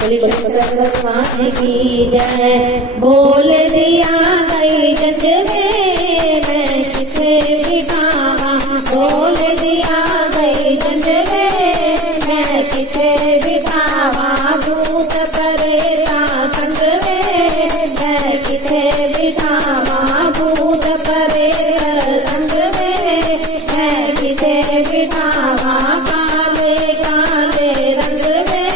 भगवान की जय। बोल दिया गई जग में मैं किसे बिठावा, बोल दिया गई जग में मैं किसे बिठावा। भूत परेता संग में मैं किसे बिठावा, भूत परेता संग में मैं किसे बिठावा। काले काले रंग में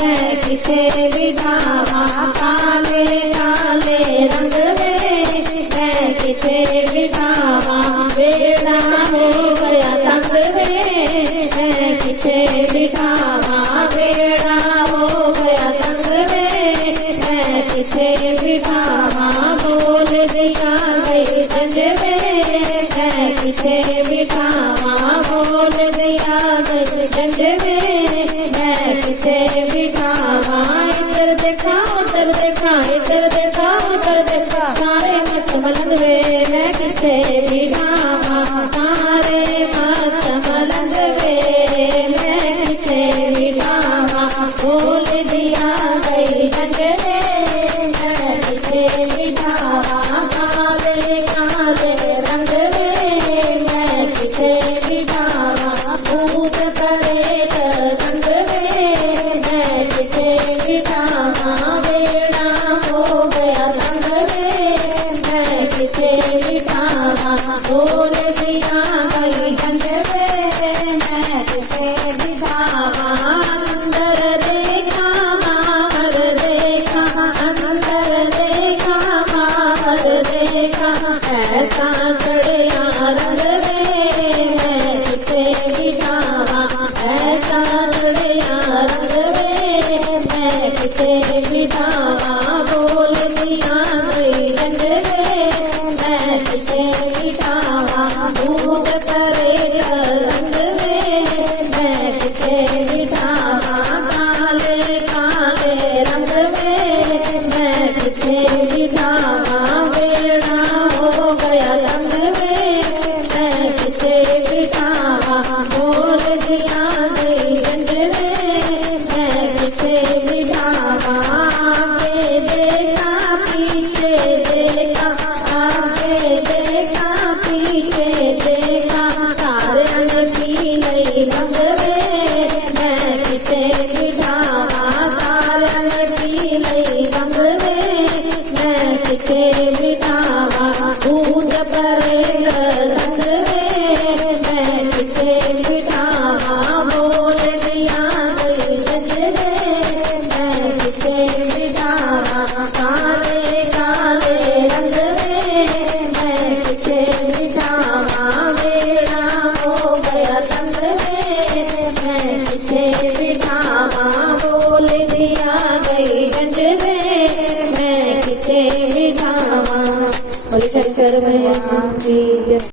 मैं किसे बिठावा, काले काले रंग में मैं किसे बिठावा। बेड़ा हो गया तंग में मैं किसे बिठावा, बेड़ा हो गया तंग में मैं किसे बिठावा। बोल दिया गई जंग में मैं किसे बिठावा, बोल दिया गई जंग में मैं किसे बिठावा। इधर देखा उधर देखा, इधर देखा उधर देखा, सारे मत मलंग वे मैं किसे बिठावा, सारे मत मलंग वे मैं किसे बिठावा। बोल दिया गई जंग में मैं किसे बिठावा, काले काले रंग में मैं किसे बिठावा। भूत परेत संग में मैं किसे बिठावा, बेड़ा हो गया संग में मैं किसे बिठावा। बोल दिया गई जंग में मैं किसे बिठावा। अंदर देखा बाहर देखा, अंदर देखा बाहर देखा, ऐसा चढ़िया रंग में मैं किसे बिठावा, ऐसा चढ़िया रंग में मैं किसे बिठावा। बोल दिया गई जंग में मैं किसे बिठावा, भूत परेत रंग में मैं किसे बिठावा। काले काले रंग में मैं किसे बिठावा, बेड़ा हो गया तंग में मैं किसे बिठावा। बोल दिया गई जंग में मैं किसे बिठावा। आगे देखा पीछे देखा, आगे देखा पीछे देखा, सारे रंग पीले रंग में मैं किसे बिठावा, सारे रंग पीले रंग में मैं किसे बिठावा। भूत परेत संग में मैं किसे बिठावा। बोल दिया गई जंग में मैं किसे बिठावा, काले काले रंग में मैं किसे बिठावा। बेड़ा हो गया तंग में मैं किसे बिठावा। बोल दिया गई जंग में मैं किसे बिठावा।